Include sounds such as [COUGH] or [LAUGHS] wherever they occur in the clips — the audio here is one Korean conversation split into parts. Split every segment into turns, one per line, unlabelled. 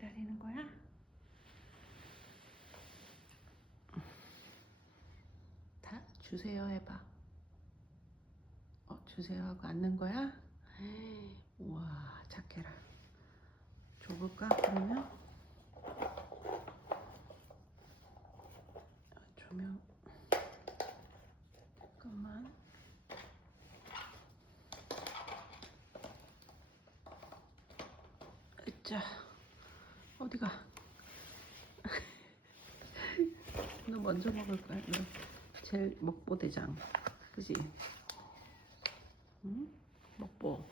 기다리는 거야? 다 주세요 해봐. 어 주세요 하고 앉는 거야? 우와 착해라. 줘볼까 그러면? 어, 조명 잠깐만. 자 어디가? [LAUGHS] 너 먼저 먹을 거야. 너 제일 먹보 대장, 그지? 응? 먹보.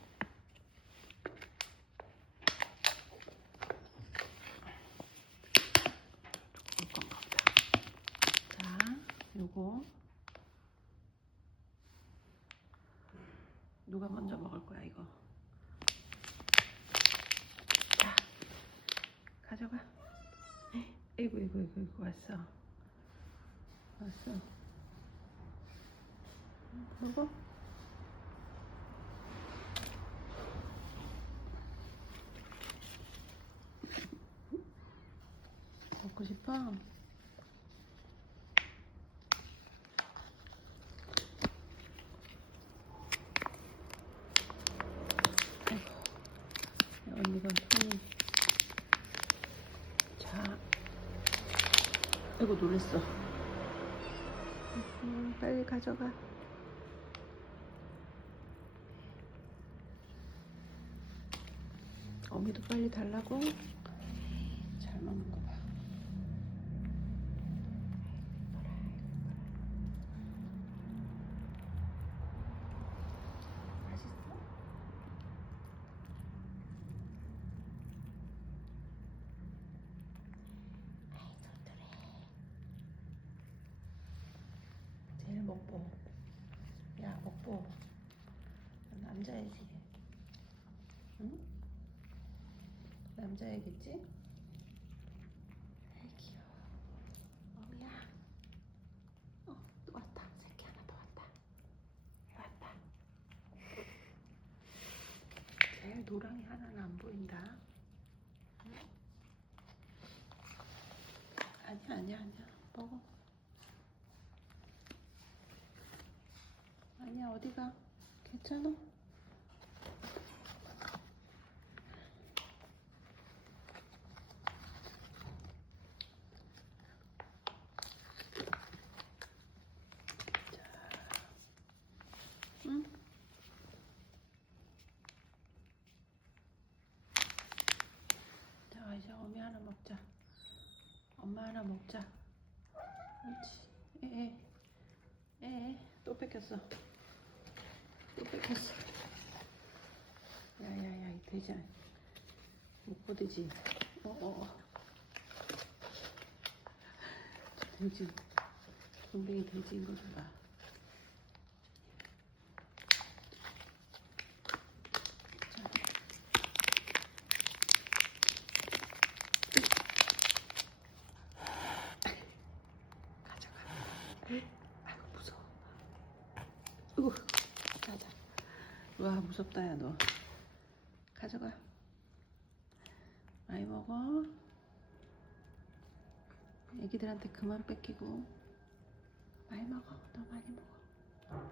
자, 요거 누가 먼저 먹을 거야 이거? 자, 가져가. 이구 이구 이구 이구 왔어. 왔어. 먹어. 먹고 싶어? 아이고, 언니가 손이 자, 아이고 놀랬어. 음, 빨리 가져가. 어미도 빨리 달라고. 잘 먹는 거 봐. 먹보. 야, 먹보. 남자애지. 응? 남자애겠지? 아이, 귀여워. 어미야. 어, 또 왔다. 새끼 하나 더 왔다. 왔다. 제일 노랑이 하나는 안 보인다. 응? 아니야, 아니야, 아니야. 먹어. 아니야 어디가? 괜찮아? 자, 응? 자 이제 어미 하나 먹자. 엄마 하나 먹자. 그렇지. 에에 에에 또 뺏겼어 또 뺏겼어. 야야야 이 돼지 못 보대지. 어어. 어. 저 돼지. 동백이 돼지인 거 봐. 가져가. 아이고 무서워. 가자. 와 무섭다 야 너. 가져가. 많이 먹어. 애기들한테 그만 뺏기고 많이 먹어. 너 많이 먹어.